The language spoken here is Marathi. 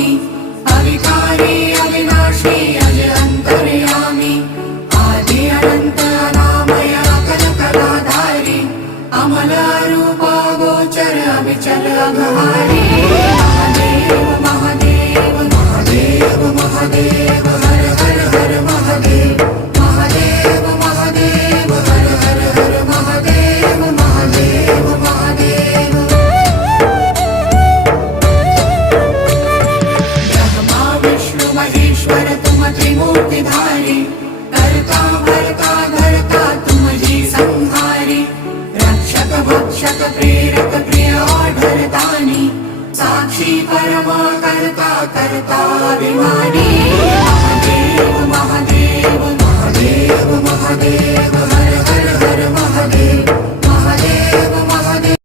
स्वामी अविकारी अविनाशी अज अंतर्यामी आदि अनंत अनामय अकल कलाधारी अमल रूप गोचर अविचल अघहारी महादेव महादेव महादेव महादेव हर हर हर महादेव महादेव महादेव हर हर हर महादेव महादेव महादेव ब्रह्मा विष्णु महेश्वर तुम त्रिमूर्तिधारी कर्ता भर्ता धर्ता तुम जी संहारी रक्षक भक्षक प्रेरक प्रिय आढरतानी साक्षी परमा कर्ता कर्ता अभिमानी